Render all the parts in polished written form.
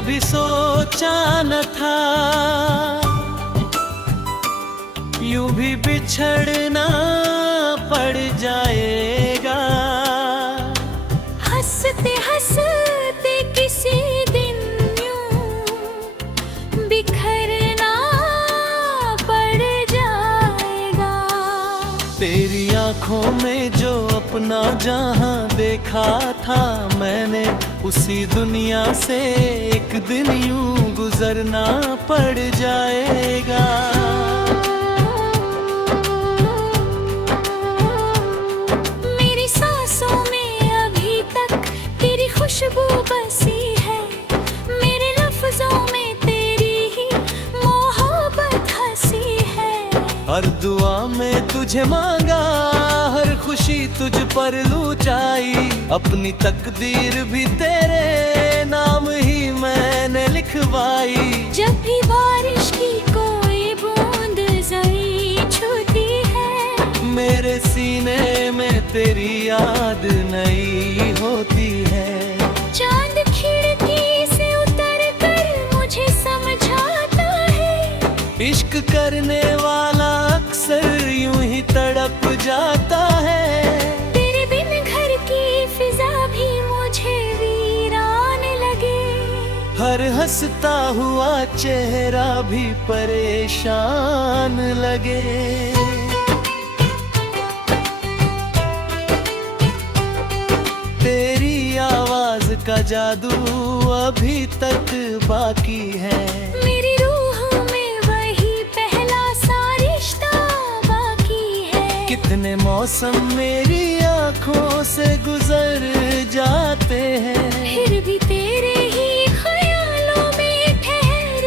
कभी सोचा न था यूं भी बिछड़ना पड़ जाएगा। हंसते हंसते किसी दिन यूं बिखरना पड़ जाएगा। तेरी आंखों में जो अपना जहां देखा था मैंने, उसी दुनिया से एक दिन यूं गुजरना पड़ जाएगा। मेरी सांसों में अभी तक तेरी खुशबू बसी है, मेरे लफ्जों में तेरी ही मोहब्बत हंसी है। हर दुआ में तुझे मांगा, हर खुशी तुझ पर लुटाई, अपनी तकदीर भी तेरे नाम ही मैंने लिखवाई। जब भी बारिश की कोई बूंद जरी छूती है, मेरे सीने में तेरी याद नई होती है। चांद खिड़की से उतर कर मुझे समझाता है, इश्क करने वाला अक्सर यूं ही तड़प जाता है। तेरे बिन घर की फिजा भी मुझे वीरान लगे, हर हंसता हुआ चेहरा भी परेशान लगे। तेरी आवाज का जादू अभी तक बाकी है, मेरी रूह में वही पहला सा रिश्ता बाकी है। कितने मौसम मेरी आंखों से गुजर जाते हैं, फिर भी तेरे ही ख्यालों में ठहर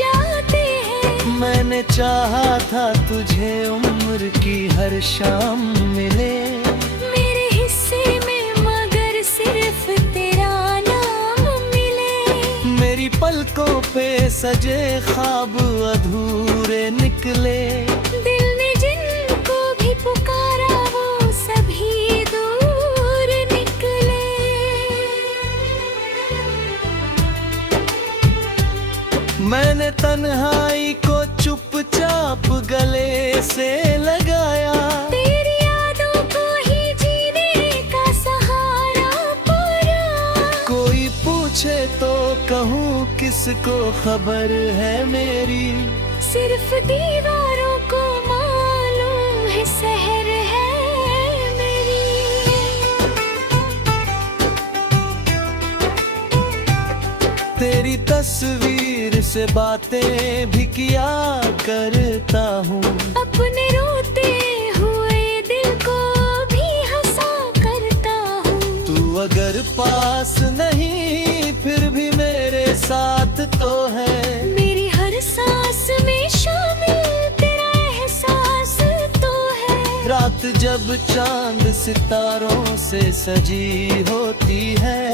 जाते हैं। मैंने चाहा था तुझे उम्र की हर शाम मिले, मेरे हिस्से में मगर सिर्फ तेरा नाम मिले। मेरी पलकों पे सजे ख्वाब अधूरे निकले। दिल ने जिनको भी पुकारा वो सभी दूर निकले। मैंने तन्हाई को चुपचाप गले से लगाया, तेरी यादों को ही जीने का सहारा पाया। कोई पूछे तो कहूँ किसको खबर है मेरी, सिर्फ दीवारों को मालूम है सहर है मेरी। तेरी तस्वीर से बातें भी किया करता हूँ, अपने रोते हुए दिल को भी हंसा करता हूँ। तू अगर पास नहीं फिर भी मेरे साथ तो है। मेरी हर सांस में शामिल तेरा एहसास तो है। रात जब चांद सितारों से सजी होती है,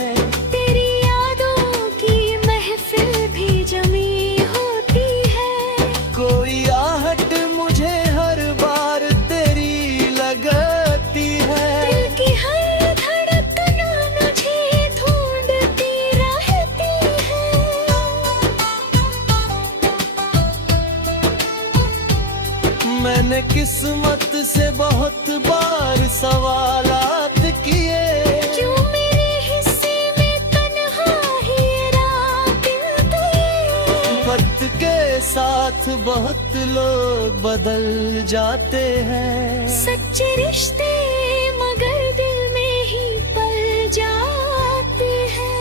तेरी यादों की महफिल भी जमी होती है। कोई आहट मुझे हर बार तेरी लगती है। दिल की हर धड़कन मुझे ढूंढती रहती है। मैंने किस्मत से बहुत बार सवालात किए, क्यों मेरे हिस्से में तन्हाई रातें गई। वक्त के साथ बहुत लोग बदल जाते हैं। सच्चे रिश्ते मगर दिल में ही पल जाते हैं।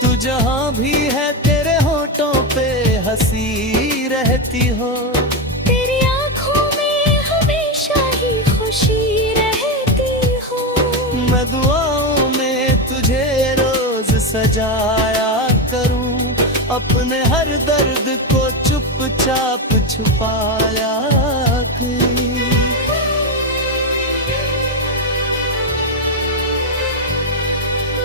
तू जहाँ भी है तेरे होठों पे हंसी रहती हो, तेरी आंखों में हमेशा ही खुशी रहती हो। मैं दुआओं में तुझे रोज सजाया करूं, अपने हर दर्द को चुपचाप छुपाया करूं।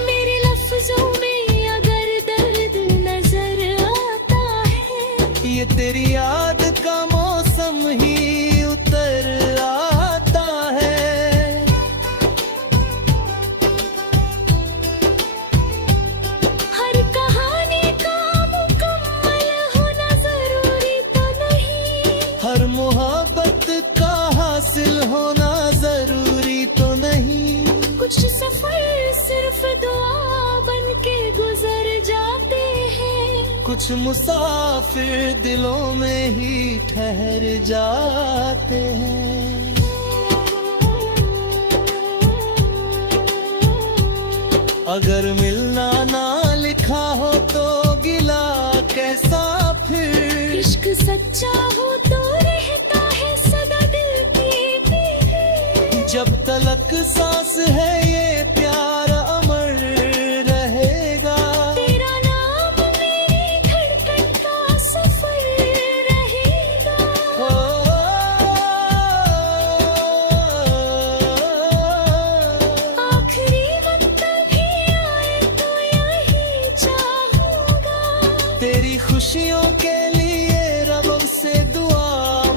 मेरे लफ्जों में अगर दर्द नजर आता है, ये तेरी याद का मौसम ही उतर आता है। कुछ मुसाफिर दिलों में ही ठहर जाते हैं। अगर मिलना ना लिखा हो तो गिला कैसा फिर। इश्क सच्चा हो तो रहता है सदा दिल की फिक्र। जब तलक सांस है ये प्यार अमर रहेगा। तेरा नाम मेरी धड़कन का सफर रहेगा। आखिरी वक्त भी आए तो यही चाहूंगा। तेरी खुशियों के लिए रब से दुआ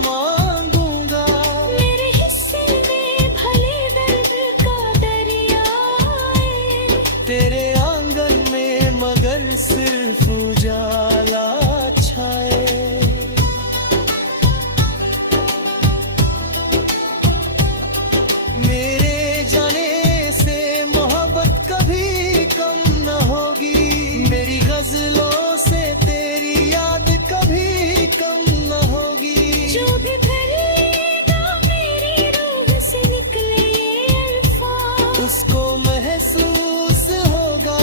मांगूंगा। मेरे हिस्से में भले दर्द का दरिया आए। तेरे आंगन में मगर सिर्फ उजाला छाए। मेरे जाने से मोहब्बत कभी कम न होगी। मेरी गजलों से तेरी याद कभी कम न होगी। जो भी करेगा मेरी रूह से निकले ये अल्फाज। उसको महसूस होगा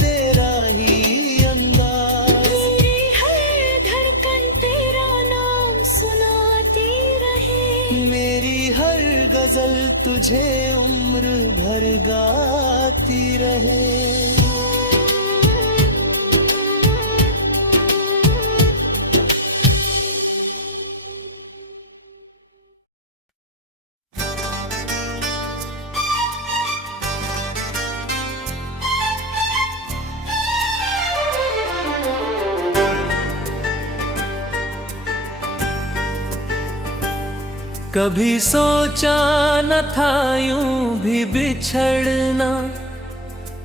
तेरा ही अंदाज। मेरी हर धड़कन तेरा नाम सुनाती रहे। मेरी हर गजल तुझे उम्र भर गाती रहे। कभी सोचा न था यूं भी बिछड़ना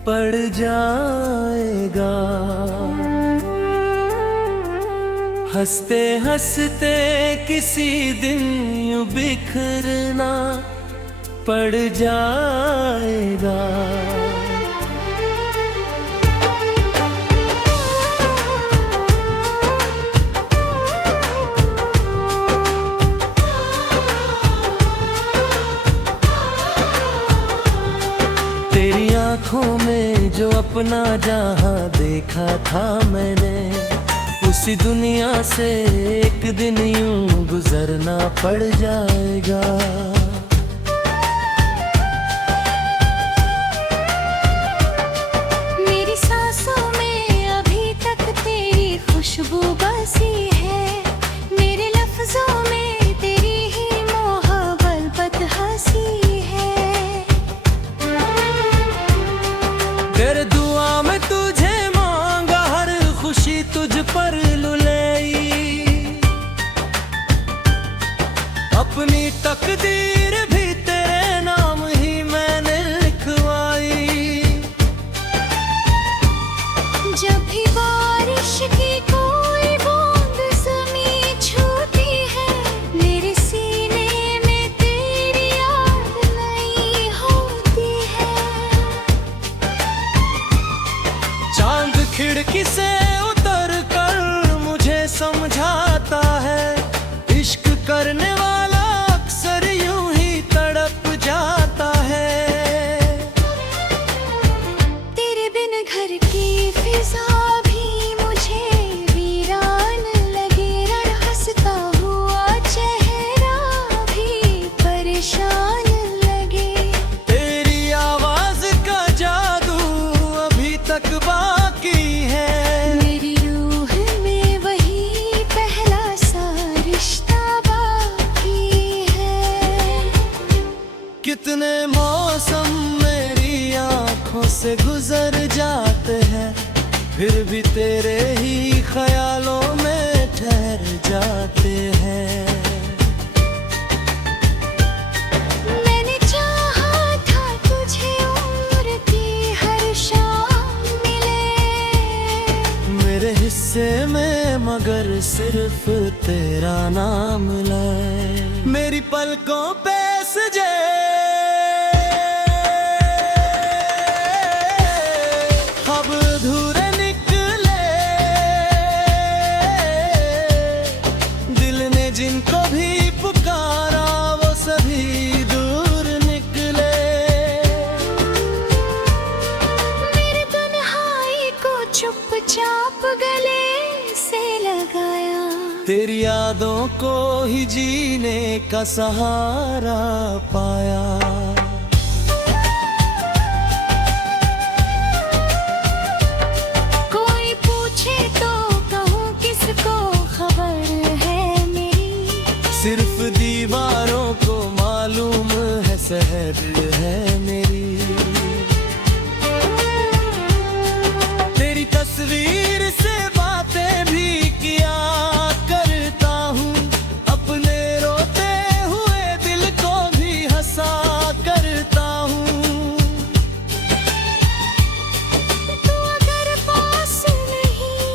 पड़ जाएगा। हंसते हंसते किसी दिन यूं बिखरना पड़ जाएगा। तेरी आंखों में जो अपना जहां देखा था मैंने, उसी दुनिया से एक दिन यूं गुजरना पड़ जाएगा। मेरी सांसों में अभी तक तेरी खुशबू बसी है। मेरे लफ्जों में तेरी ही मोहब्बत हंसी है। तेरे दुआ में तुझे मांगा हर खुशी तुझ पर लुलाई। अपनी तकदीर भी तेरे नाम ही मैंने लिखवाई। जब भी बारिश की कोई बूंद ज़मीं छूती है, मेरे सीने में तेरी याद नई होती है। चांद खिड़की से उतर कर मुझे समझाता है, इश्क करने वाला अक्सर यूं ही तड़प जाता है। तेरे बिन घर की फिजा भी मुझे वीरान लगे। रण हंसता हुआ चेहरा भी परेशान लगे। तेरी आवाज का जादू अभी तक बाकी है। मेरी रूह में वही पहला सा रिश्ता बाकी है। कितने मौसम मेरी आंखों से गुजर जाते हैं, फिर भी तेरे ही ख्यालों में ठहर जाते हैं। मैंने चाहा था तुझे उम्र की हर शाम मिले। मेरे हिस्से में मगर सिर्फ तेरा नाम लाए। मेरी पलकों पे सजे अब अधूरे निकले। तेरी यादों को ही जीने का सहारा पाया। कोई पूछे तो कहूँ किसको खबर है मेरी, सिर्फ दीवारों को मालूम है शहर है मेरी। तेरी तस्वीर से बातें भी किया करता हूँ, अपने रोते हुए दिल को भी हंसा करता हूँ। तू अगर पास नहीं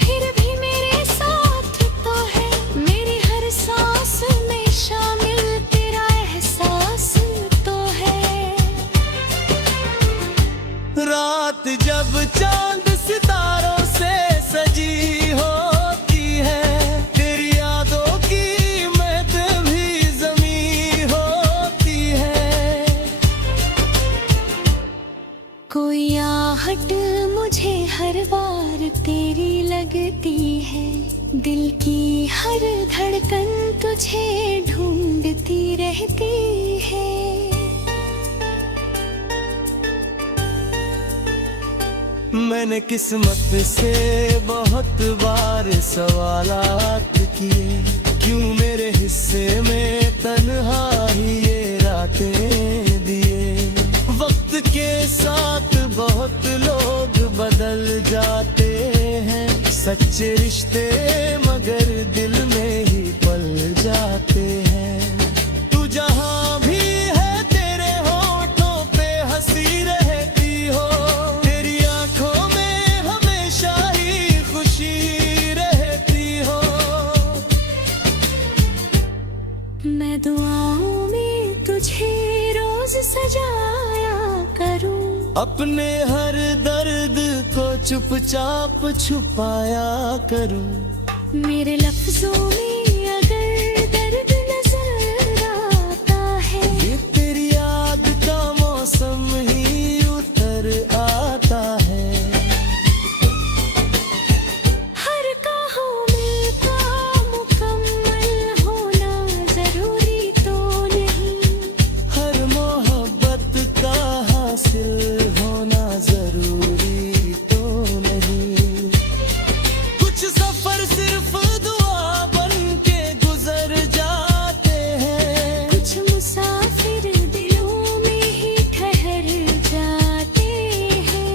फिर भी मेरे साथ तो है, मेरी हर सांस में शामिल तेरा एहसास तो है। रात जब चांद सितारों से सजी होती है, तेरी यादों की महक भी ज़मीं होती है। कोई आहट मुझे हर बार तेरी लगती है, दिल की हर धड़कन तुझे ढूंढती रहती है। मैंने किस्मत से बहुत बार सवालात किए, क्यों मेरे हिस्से में तन्हाई ये रातें दिए। वक्त के साथ बहुत लोग बदल जाते हैं, सच्चे रिश्ते मगर दिल में ही पल जाते हैं। तू जहाँ भी है तेरे होठों पे हंसी रहती हो, तेरी आंखों में हमेशा ही खुशी रहती हो। मैं दुआओं में तुझे रोज सजाया करूं, अपने हर दर्द को चुपचाप छुपाया करूं। मेरे लफ्जों में अगर दर्द नजर आता है, ये तेरी याद का मौसम ही उतर आता है। हर कहो मिलका मुकम्मल होना जरूरी तो नहीं, हर मोहब्बत का हासिल होना जरूरी तो नहीं। कुछ सफर सिर्फ दुआ बन के गुजर जाते हैं, कुछ मुसाफिर दिलों में ही ठहर जाते हैं।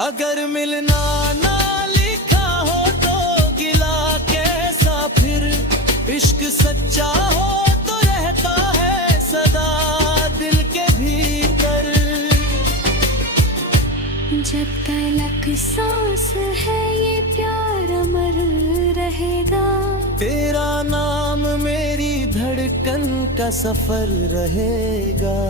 अगर मिलना ना लिखा हो तो गिला कैसा फिर, इश्क सच्चा हो तो रहता है सदा दिल के भीतर। जब तलक सांस है ये प्यार अमर रहेगा, तेरा नाम मेरी धड़कन का सफर रहेगा।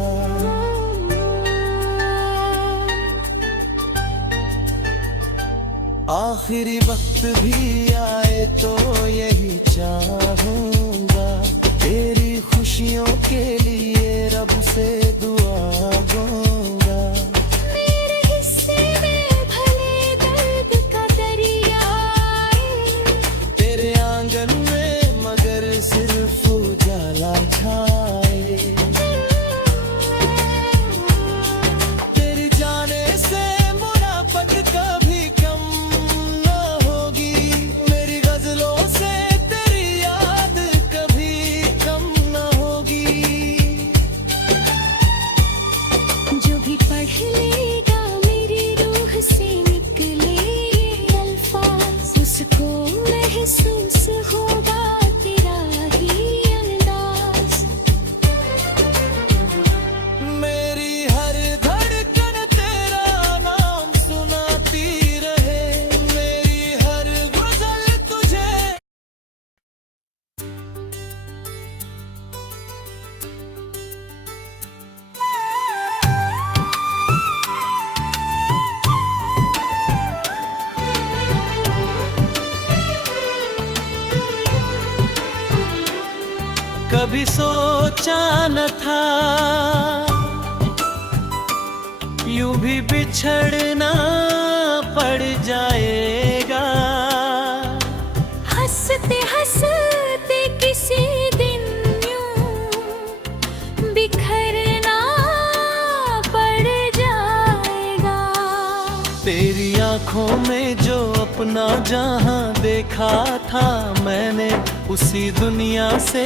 आखिरी वक्त भी आए तो यही चाहूंगा, तेरी खुशियों के लिए रब से दुआ दूंगा। मेरे हिस्से में भले दर्द का दरिया आए, तेरे आंगन में मगर सिर्फ उजाला छाए। तेरी जाने से मुनाफत कभी कम न होगी, मेरी गजलों से तेरी याद कभी कम न होगी। जो भी पढ़ लेगा मेरी रूह से निकले ये अल्फाज, उसको महसूस होगा तेरा ही अंदाज। मेरी हर धड़कन तेरा नाम सुनाती रहे, मेरी हर गजल तुझे। कभी सोचा न था यूं भी बिछड़ना पड़ जाएगा। हंसते हंसते किसी दिन यूं बिखरना पड़ जाएगा। तेरी आंखों में जो अपना जहां देखा था मैंने, उसी दुनिया से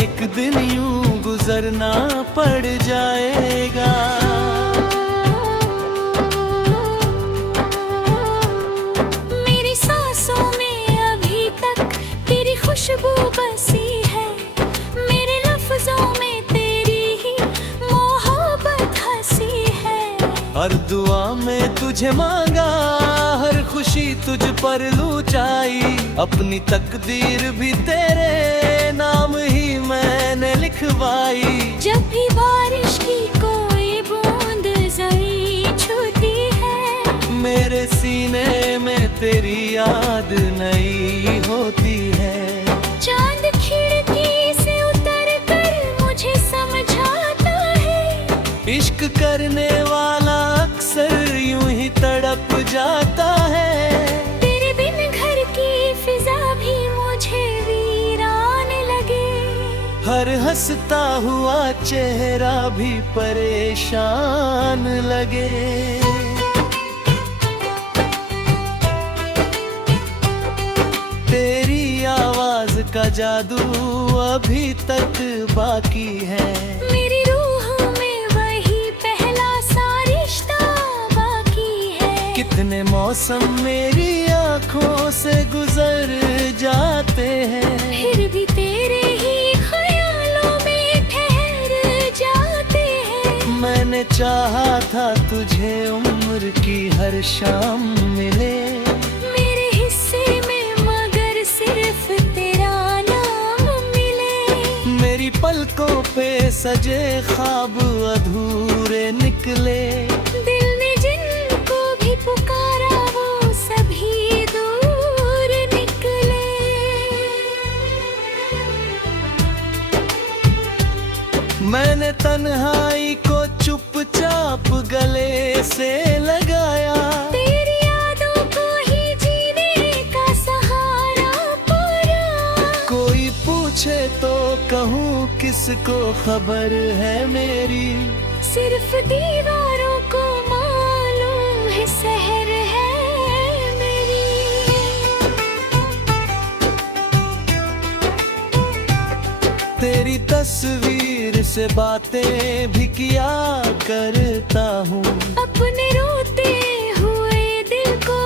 एक दिन यूं गुजरना पड़ जाएगा। मेरी सांसों में अभी तक तेरी खुशबू बसी है, मेरे लफ्जों में तेरी ही मोहब्बत हंसी है। हर दुआ में तुझे मांगा, हर खुशी तुझ पर लुटाई, अपनी तकदीर भी तेरे नाम ही मैंने लिखवाई। जब भी बारिश की कोई बूंद जरी छूती है, मेरे सीने में तेरी याद नई होती है। चांद खिड़की से उतर कर मुझे समझाता है, इश्क करने वाला अक्सर यूं ही तड़प जाता है। तेरे बिन घर की फिजा भी मुझे वीरान लगे, हर हंसता हुआ चेहरा भी परेशान लगे। तेरी आवाज का जादू अभी तक बाकी है, मेरी रूह में वही पहला सा रिश्ता बाकी है। कितने मौसम मेरी आंखों से गुजर जाते हैं, फिर भी तेरे ही ख्यालों में ठहर जाते हैं। मैंने चाहा था तुझे उम्र की हर शाम मिले, मेरे हिस्से में मगर सिर्फ तेरा नाम मिले। मेरी पलकों पे सजे ख्वाब अधूरे निकले। दिल ने जिनको भी पुकारा वो सभी दूर निकले। मैंने तन्हाई को चुपचाप गले से लगाया, तेरी यादों को ही जीने का सहारा पाया। कोई पूछे तो कहूँ किसको खबर है मेरी, सिर्फ दीवारों को मालूम है सहर है मेरी। तेरी तस्वीर से बातें भी किया करता हूँ, अपने रोते हुए दिल को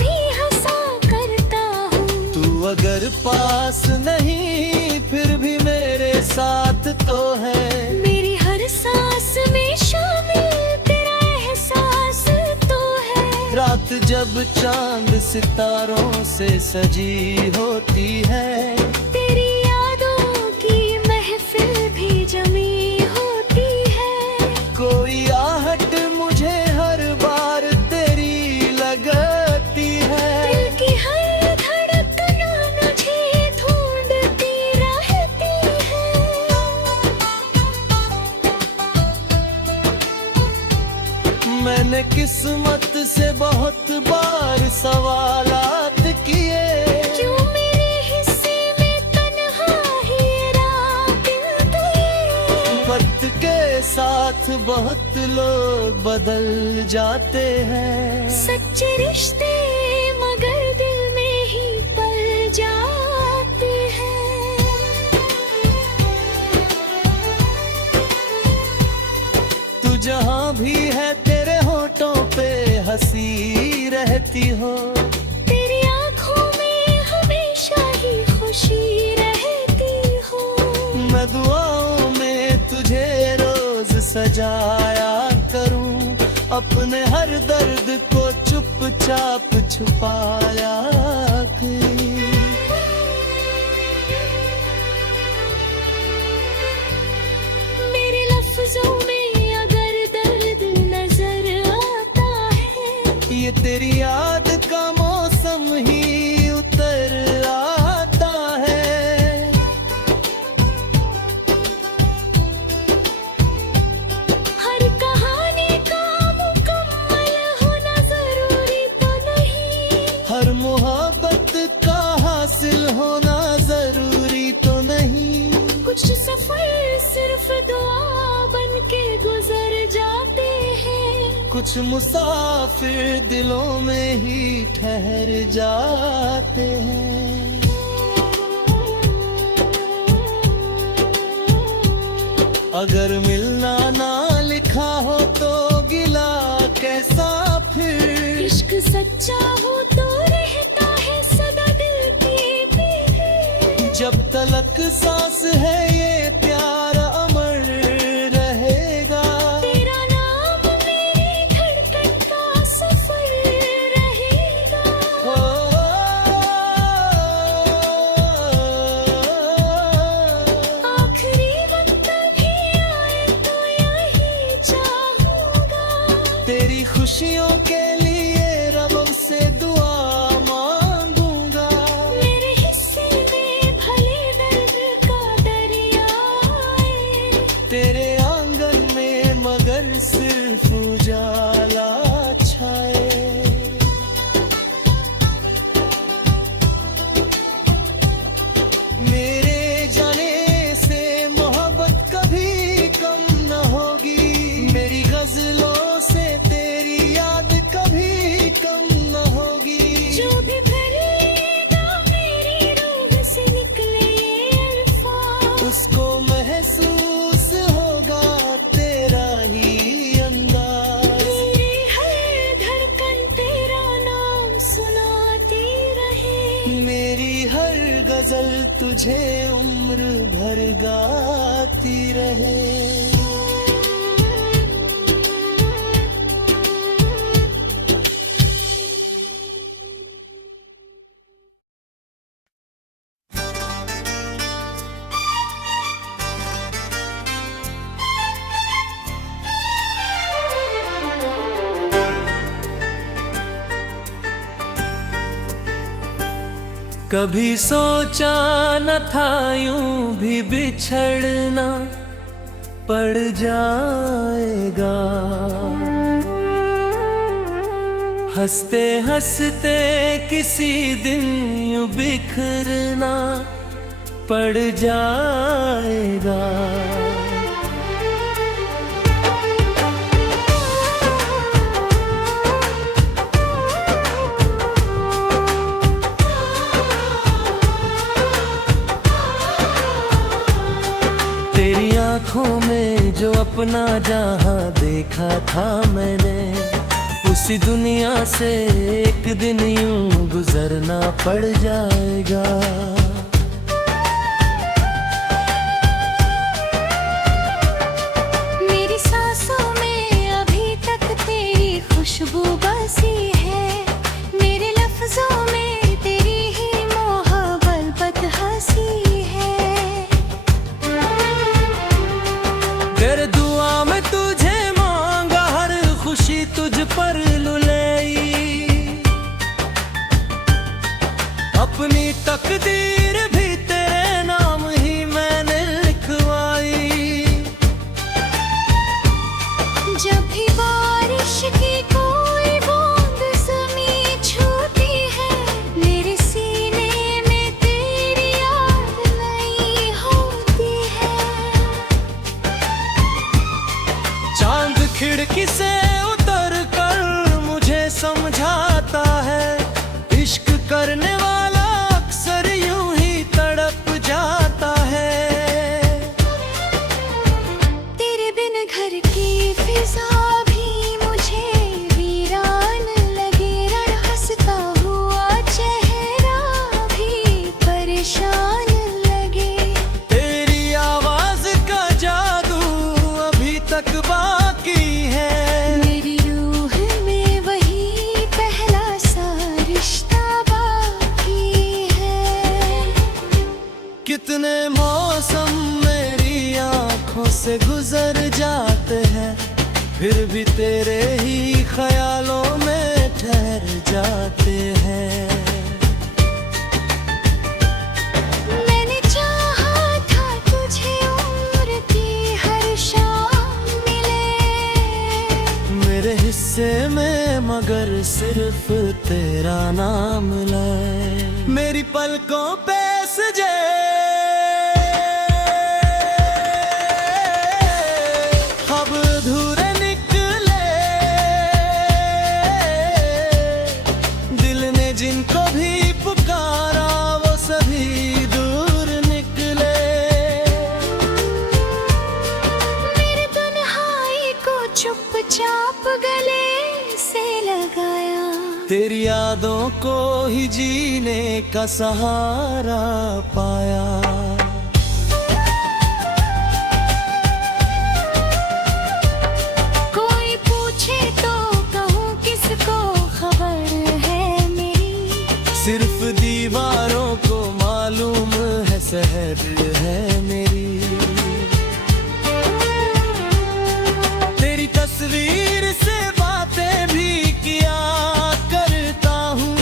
भी हंसा करता हूँ। तू अगर पास नहीं फिर भी मेरे साथ तो है। मेरी हर सांस में शामिल तेरा एहसास तो है। रात जब चांद सितारों से सजी होती है, तेरी यादों की महफिल भी जमी होती है। कोई आहट मुझे हर बार तेरी लगती है। दिल की हर धड़कन मुझे ढूंढती रहती है। मैंने किस्मत से बहुत बार सवालात किए, क्यों मेरे हिस्से में तन्हाई रातें गई। वक्त के साथ बहुत लोग बदल जाते हैं। सच्चे रिश्ते मगर दिल में ही पल जाते हैं। तू जहाँ भी है तेरे होठों पे हंसी रहती हो, तेरी आंखों में हमेशा ही खुशी रहती हो। मैं दुआओं में तुझे रोज सजाया करूं, अपने हर दर्द को चुपचाप छुपाया करूं। मेरे लफ्जों में अगर दर्द नजर आता है, ये तेरी याद का मौसम ही उतर आता है। हर कहानी का मुकम्मल होना जरूरी तो नहीं। कुछ मुसाफिर दिलों में ही ठहर जाते हैं। अगर मिलना ना लिखा हो तो गिला कैसा फिर। इश्क सच्चा हो तो रहता है सदा दिल की बेघर। जब तलक सांस है ये प्यार अमर रहेगा। तेरा नाम मेरी धड़कन का सफर रहेगा। आखिरी वक्त भी आए तो यही चाहूंगा। तेरी खुशियों के लिए रब से दुआ मांगूंगा। मेरे हिस्से में भले दर्द का दरिया आए। तेरे आंगन में मगर सिर्फ उजाला छाए। मेरे जाने से मोहब्बत कभी कम न होगी। मेरी गजलों से तेरी याद कभी कम न होगी। जो भी भर लेगा मेरी रूह से निकले ये अल्फाज। उसको महसूस होगा तेरा ही अंदाज। मेरी हर धड़कन तेरा नाम सुनाती रहे। मेरी हर गजल तुझे उम्र भर गाती रहे। कभी सोचा न था यूं भी बिछड़ना पड़ जाएगा। हंसते हंसते किसी दिन यूं बिखरना पड़ जाएगा। तेरी आंखों में जो अपना जहां देखा था मैंने, उसी दुनिया से एक दिन यूं गुजरना पड़ जाएगा। मेरी सांसों में अभी तक तेरी खुशबू बसी है। मेरे लफ्जों में तेरी ही मोहब्बत हंसी है। तेरे दुआ में तुझे मांगा हर खुशी तुझ पर लुलाई। अपनी तकदीर भी तेरे नाम ही मैंने लिखवाई। जब भी बारिश की कोई बूंद ज़मीं छूती है, मेरे सीने में तेरी याद नई होती है। चांद खिड़की से उतर कर मुझे समझाता है, इश्क करने वाला अक्सर यूं ही तड़प जाता है। तेरे बिन घर की फिजा भी मुझे वीरान लगे। रण हंसता हुआ चेहरा भी परेशान लगे। तेरी आवाज का जादू अभी तक बाकी है। मेरी रूह में वही पहला सा रिश्ता बाकी है। कितने मौसम मेरी आंखों से गुजर जाते हैं, फिर भी तेरे ही ख्यालों में ठहर जाते हैं। मैंने चाहा था तुझे उम्र की हर शाम मिले। मेरे हिस्से में मगर सिर्फ तेरा नाम लाए। मेरी पलकों पे सजे अब अधूरे निकले। जिनको भी पुकारा वो सभी दूर निकले। मेरे तन्हाई को चुपचाप गले से लगाया, तेरी यादों को ही जीने का सहारा पाया। कोई पूछे तो कहूँ किसको खबर है मेरी, सिर्फ दीवारों को मालूम है शहर है मेरी। तेरी तस्वीर से बातें भी किया करता हूँ,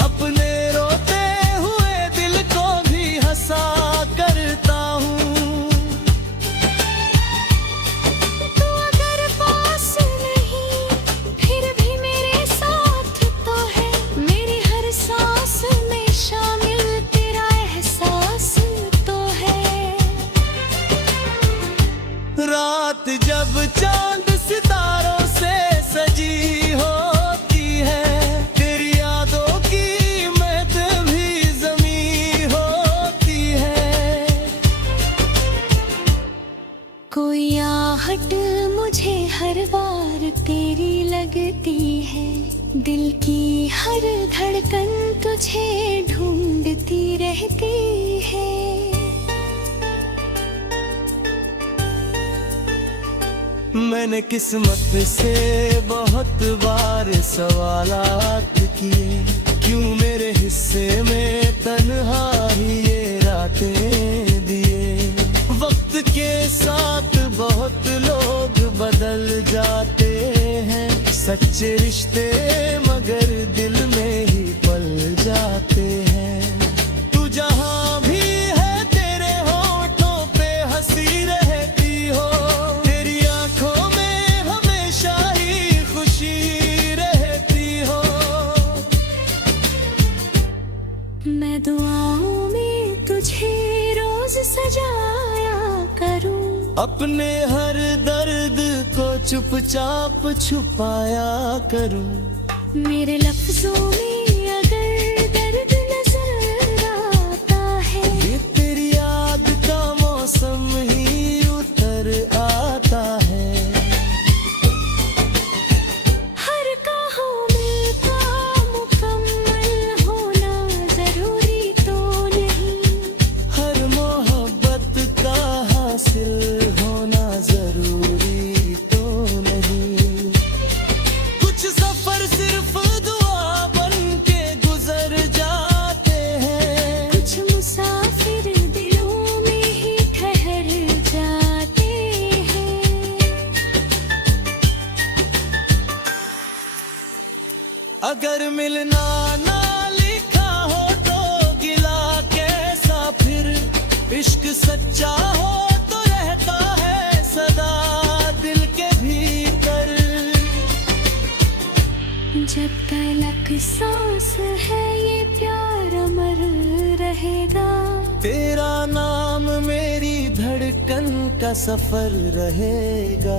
अपने रोते हुए दिल को भी हंसा करता हूँ। तू अगर पास नहीं फिर भी मेरे साथ तो है, मेरी हर सांस में शामिल तेरा एहसास तो है। रात जब चांद सितारों से सजी होती है, तेरी यादों की महक भी ज़मीं होती है। कोई आहट मुझे हर बार तेरी लगती है, दिल की हर धड़कन तुझे ढूंढती रहती है। मैंने किस्मत से बहुत बार सवालात किए, क्यों मेरे हिस्से में तन्हाई ये रातें दिए। वक्त के साथ बहुत लोग बदल जाते हैं, सच्चे रिश्ते मगर दिल में ही पल जाते हैं। तू जहाँ भी है तेरे होठों पे हंसी रहती हो, तेरी आंखों में हमेशा ही खुशी रहती हो। मैं दुआओं में तुझे रोज सजाया करूं, अपने हर दर्द को चुपचाप छुपाया करूं। मेरे लफ्जों में अगर दर्द नजर आता है, ये तेरी याद का मौसम ही उतर आता है। हर कहां मिलता मुकम्मल होना जरूरी तो नहीं, हर मोहब्बत का हासिल होना जरूरी तो नहीं। कुछ सफर सिर्फ दुआ बन के गुजर जाते हैं, कुछ मुसाफिर दिलों में ही ठहर जाते हैं। अगर मिलना ना लिखा हो तो गिला कैसा फिर, इश्क सच्चा हो तो रहता है सदा दिल के भीतर। जब तलक सांस है ये प्यार अमर रहेगा, तेरा नाम मेरी धड़कन का सफर रहेगा।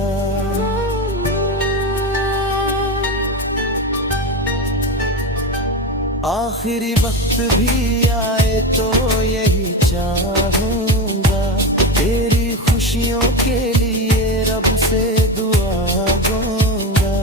आखिरी वक्त भी आए तो यही चाहूंगा, तेरी खुशियों के लिए रब से दुआ दूंगा।